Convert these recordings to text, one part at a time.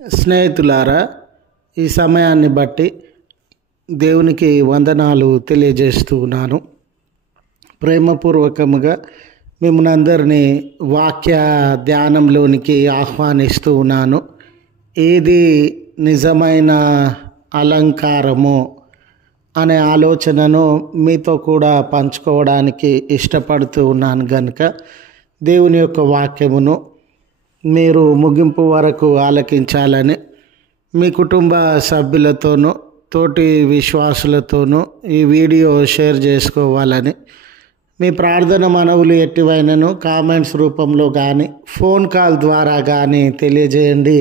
స్నేహితులారా, ఈ సమయాన్ని బట్టి దేవునికి వందనాలు తెలియజేస్తూ ఉన్నాను. ప్రేమపూర్వకముగా మిమ్మల్ని అందరినీ వాక్య ధ్యానంలోనికి ఆహ్వానిస్తూ ఉన్నాను. ఏది నిజమైన అలంకారము అనే ఆలోచనను మీతో కూడా పంచుకోవడానికి ఇష్టపడుతూ ఉన్నాను కనుక దేవుని యొక్క వాక్యమును మీరు ముగింపు వరకు ఆలకించాలని మీ కుటుంబ సభ్యులతోనూ తోటి విశ్వాసులతోనూ ఈ వీడియో షేర్ చేసుకోవాలని మీ ప్రార్థన మనవులు ఎట్టివైనను కామెంట్స్ రూపంలో కానీ ఫోన్ కాల్ ద్వారా కానీ తెలియజేయండి.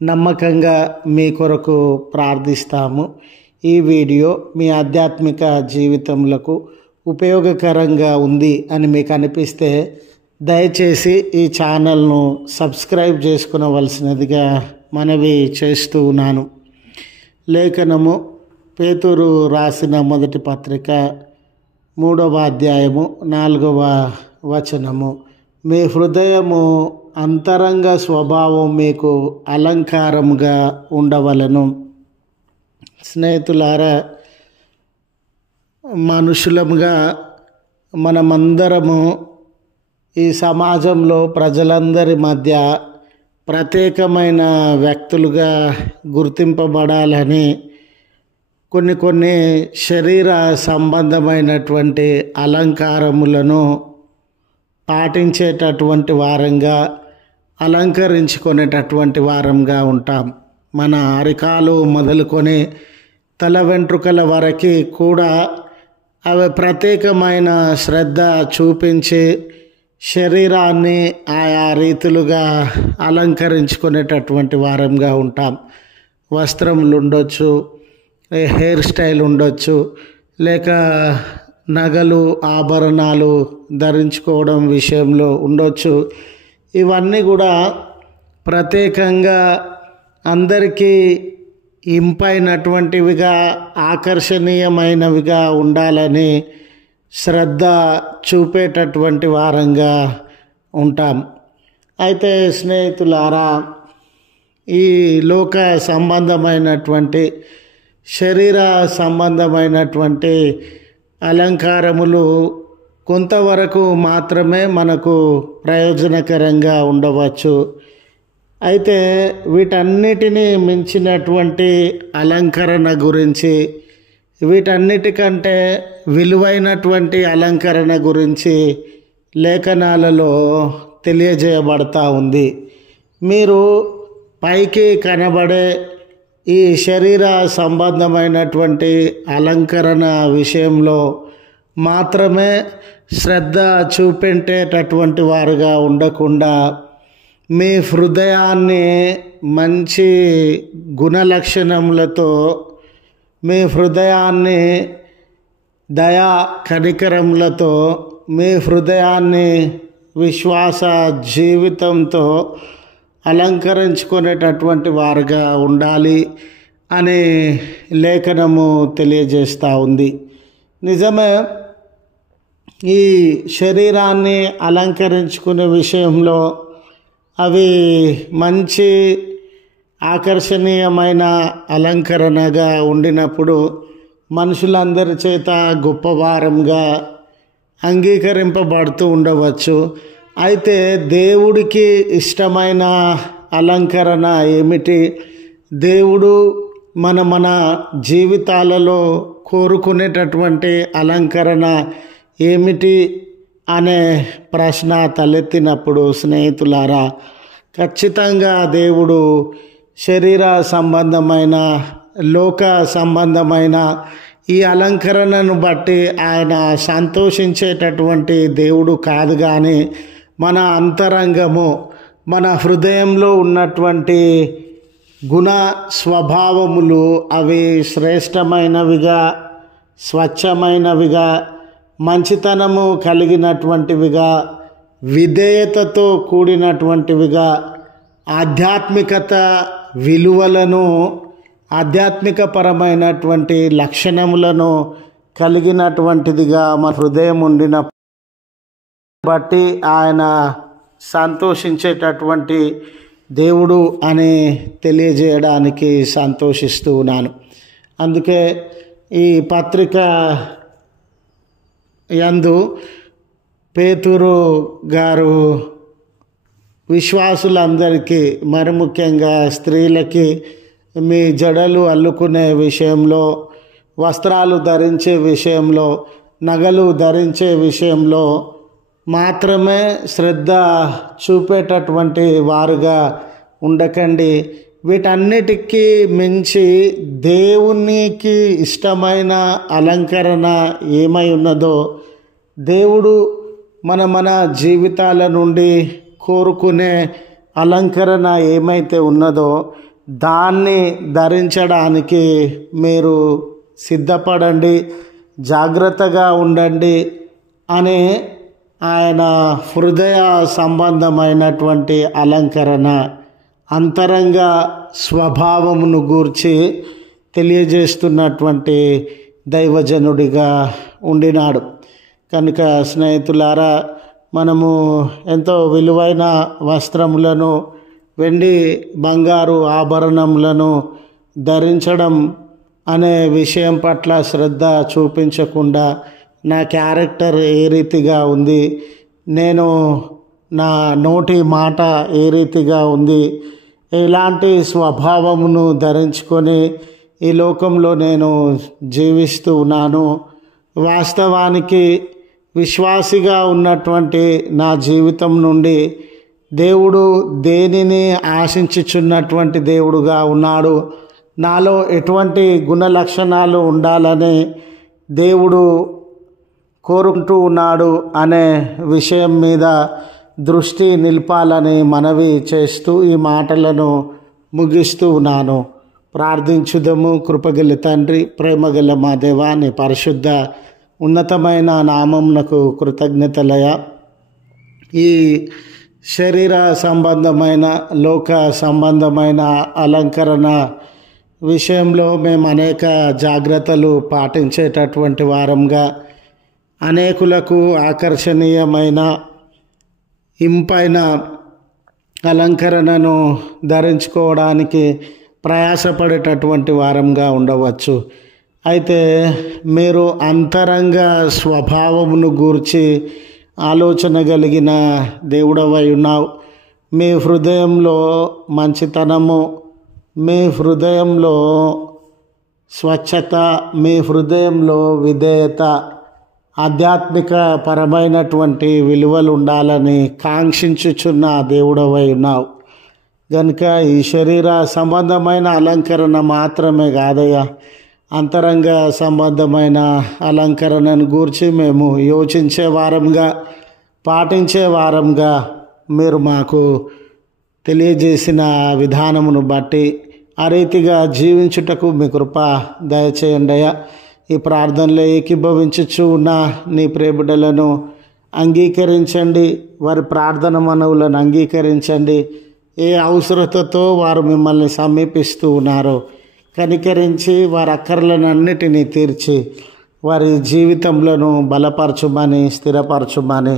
నమ్మకంగా మీ కొరకు ప్రార్థిస్తాము. ఈ వీడియో మీ ఆధ్యాత్మిక జీవితములకు ఉపయోగకరంగా ఉంది అని మీకు అనిపిస్తే దయచేసి ఈ ఛానల్ను సబ్స్క్రైబ్ చేసుకునవలసినదిగా మనవి చేస్తూ ఉన్నాను. లేఖనము పేతురు రాసిన మొదటి పత్రిక 3వ అధ్యాయము 4వ వచనము. మీ హృదయము అంతరంగ స్వభావం మీకు అలంకారముగా ఉండవలను. స్నేహితులారా, మనుషులముగా మనమందరము ఈ సమాజంలో ప్రజలందరి మధ్య ప్రత్యేకమైన వ్యక్తులుగా గుర్తింపబడాలని కొన్ని శరీర సంబంధమైనటువంటి అలంకారములను పాటించేటటువంటి వారంగా, అలంకరించుకునేటటువంటి వారంగా ఉంటాం. మన అరికాలు మొదలుకొని తల వెంట్రుకల వరకు కూడా అవి ప్రత్యేకమైన శ్రద్ధ చూపించి శరీరాన్ని ఆయా రీతులుగా అలంకరించుకునేటటువంటి వారంగా ఉంటాం. వస్త్రములు ఉండొచ్చు, హెయిర్ స్టైల్ ఉండొచ్చు, లేక నగలు ఆభరణాలు ధరించుకోవడం విషయంలో ఉండొచ్చు. ఇవన్నీ కూడా ప్రత్యేకంగా అందరికీ ఇంపైనటువంటివిగా, ఆకర్షణీయమైనవిగా ఉండాలని శ్రద్ధ చూపేటటువంటి వారంగా ఉంటాం. అయితే స్నేహితులారా, ఈ లోక సంబంధమైనటువంటి శరీర సంబంధమైనటువంటి అలంకారములు కొంతవరకు మాత్రమే మనకు ప్రయోజనకరంగా ఉండవచ్చు. అయితే వీటన్నిటినీ మించినటువంటి అలంకరణ గురించి, వీటన్నిటికంటే విలువైనటువంటి అలంకరణ గురించి లేఖనాలలో తెలియజేయబడతా ఉంది. మీరు పైకి కనబడే ఈ శరీర సంబంధమైనటువంటి అలంకరణ విషయంలో మాత్రమే శ్రద్ధ చూపెట్టేటటువంటి వారుగా ఉండకుండా మీ హృదయాన్ని మంచి గుణలక్షణములతో, మీ హృదయాన్ని దయా కనికరములతో, మీ హృదయాన్ని విశ్వాస జీవితంతో అలంకరించుకునేటటువంటి వారుగా ఉండాలి అనే లేఖనము తెలియజేస్తూ ఉంది. నిజమే, ఈ శరీరాన్ని అలంకరించుకునే విషయంలో అవి మంచి ఆకర్షణీయమైన అలంకరణగా ఉండినప్పుడు మనుషులందరి చేత గొప్పవారంగా అంగీకరింపబడుతూ ఉండవచ్చు. అయితే దేవుడికి ఇష్టమైన అలంకరణ ఏమిటి? దేవుడు మన జీవితాలలో కోరుకునేటటువంటి అలంకరణ ఏమిటి అనే ప్రశ్న తలెత్తినప్పుడు స్నేహితులారా, ఖచ్చితంగా దేవుడు శరీర సంబంధమైన, లోక సంబంధమైన ఈ అలంకరణను బట్టి ఆయన సంతోషించేటటువంటి దేవుడు కాదు. కానీ మన అంతరంగము, మన హృదయంలో ఉన్నటువంటి గుణ స్వభావములు అవి శ్రేష్టమైనవిగా, స్వచ్ఛమైనవిగా, మంచితనము కలిగినటువంటివిగా, విధేయతతో కూడినటువంటివిగా, ఆధ్యాత్మికత విలువలను, ఆధ్యాత్మికపరమైనటువంటి లక్షణములను కలిగినటువంటిదిగా మన హృదయం ఉండిన బట్టి ఆయన సంతోషించేటటువంటి దేవుడు అని తెలియజేయడానికి సంతోషిస్తూ ఉన్నాను. అందుకే ఈ పత్రిక యందు పేతురు గారు విశ్వాసులందరికీ, మరి ముఖ్యంగా స్త్రీలకి, మీ జడలు అల్లుకునే విషయంలో, వస్త్రాలు ధరించే విషయంలో, నగలు ధరించే విషయంలో మాత్రమే శ్రద్ధ చూపేటటువంటి వారుగా ఉండకండి. వీటన్నిటికీ మించి దేవునికి ఇష్టమైన అలంకరణ ఏమై ఉన్నదో, దేవుడు మన జీవితాల నుండి కోరుకునే అలంకరణ ఏమైతే ఉన్నదో దాన్ని ధరించడానికి మీరు సిద్ధపడండి, జాగ్రత్తగా ఉండండి అని ఆయన హృదయ సంబంధమైనటువంటి అలంకరణ, అంతరంగ స్వభావమును గూర్చి తెలియజేస్తున్నటువంటి దైవజనుడిగా ఉండినాడు. కనుక స్నేహితులారా, మనము ఎంతో విలువైన వస్త్రములను, వెండి బంగారు ఆభరణములను ధరించడం అనే విషయం పట్ల శ్రద్ధ చూపించకుండా, నా క్యారెక్టర్ ఏ రీతిగా ఉంది, నేను నా నోటి మాట ఏ రీతిగా ఉంది, ఇలాంటి స్వభావమును ధరించుకొని ఈ లోకంలో నేను జీవిస్తూ ఉన్నాను. వాస్తవానికి విశ్వాసిగా ఉన్నటువంటి నా జీవితం నుండి దేవుడు దేనిని ఆశించుచున్నటువంటి దేవుడుగా ఉన్నాడు, నాలో ఎటువంటి గుణ లక్షణాలు ఉండాలని దేవుడు కోరుకుంటూ ఉన్నాడు అనే విషయం మీద దృష్టి నిలపాలని మనవి చేస్తూ ఈ మాటలను ముగిస్తూ ఉన్నాను. ప్రార్థించుదము. కృపగల తండ్రి, ప్రేమగల మా దేవా, నీ పరిశుద్ధ ఉన్నతమైన నామమునకు కృతజ్ఞతలయ. ఈ శరీర సంబంధమైన, లోక సంబంధమైన అలంకరణ విషయంలో మేము అనేక జాగ్రత్తలు పాటించేటటువంటి వారంగా, అనేకులకు ఆకర్షణీయమైన, ఇంపైన అలంకరణను ధరించుకోవడానికి ప్రయాసపడేటటువంటి వారంగా ఉండవచ్చు. అయితే మీరు అంతరంగ స్వభావమును గూర్చి ఆలోచన కలిగిన దేవుడవై ఉన్నావు. మీ హృదయంలో మంచితనము, మీ హృదయంలో స్వచ్ఛత, మీ హృదయంలో విధేయత, ఆధ్యాత్మిక పరమైనటువంటి విలువలు ఉండాలని కాంక్షించుచున్న దేవుడవై ఉన్నావు. కనుక ఈ శరీర సంబంధమైన అలంకరణ మాత్రమే కాదయ్యా, అంతరంగ సంబంధమైన అలంకరణను గూర్చి మేము యోచించే వారంగా, పాటించే వారంగా మీరు మాకు తెలియజేసిన విధానమును బట్టి ఆ రీతిగా జీవించుటకు మీ కృప దయచేయండి అయ్యా. ఈ ప్రార్థనలో ఏకీభవించుచు ఉన్న నీ ప్రియబిడ్డలను అంగీకరించండి, వారి ప్రార్థన మనవులను అంగీకరించండి. ఏ అవసరతతో వారు మిమ్మల్ని సమీపిస్తూ ఉన్నారో కనికరించి వారి అక్కర్లను అన్నిటినీ తీర్చి వారి జీవితంలో బలపరచుమని, స్థిరపరచుమని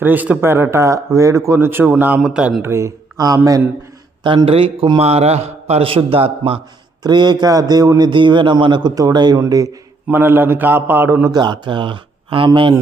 క్రీస్తు పేరట వేడుకొనుచు ఉన్నాము తండ్రి. ఆమెన్. తండ్రి, కుమార, పరిశుద్ధాత్మ త్రియేక దేవుని దీవెన మనకు తోడై ఉండి మనలను కాపాడునుగాక. ఆమెన్.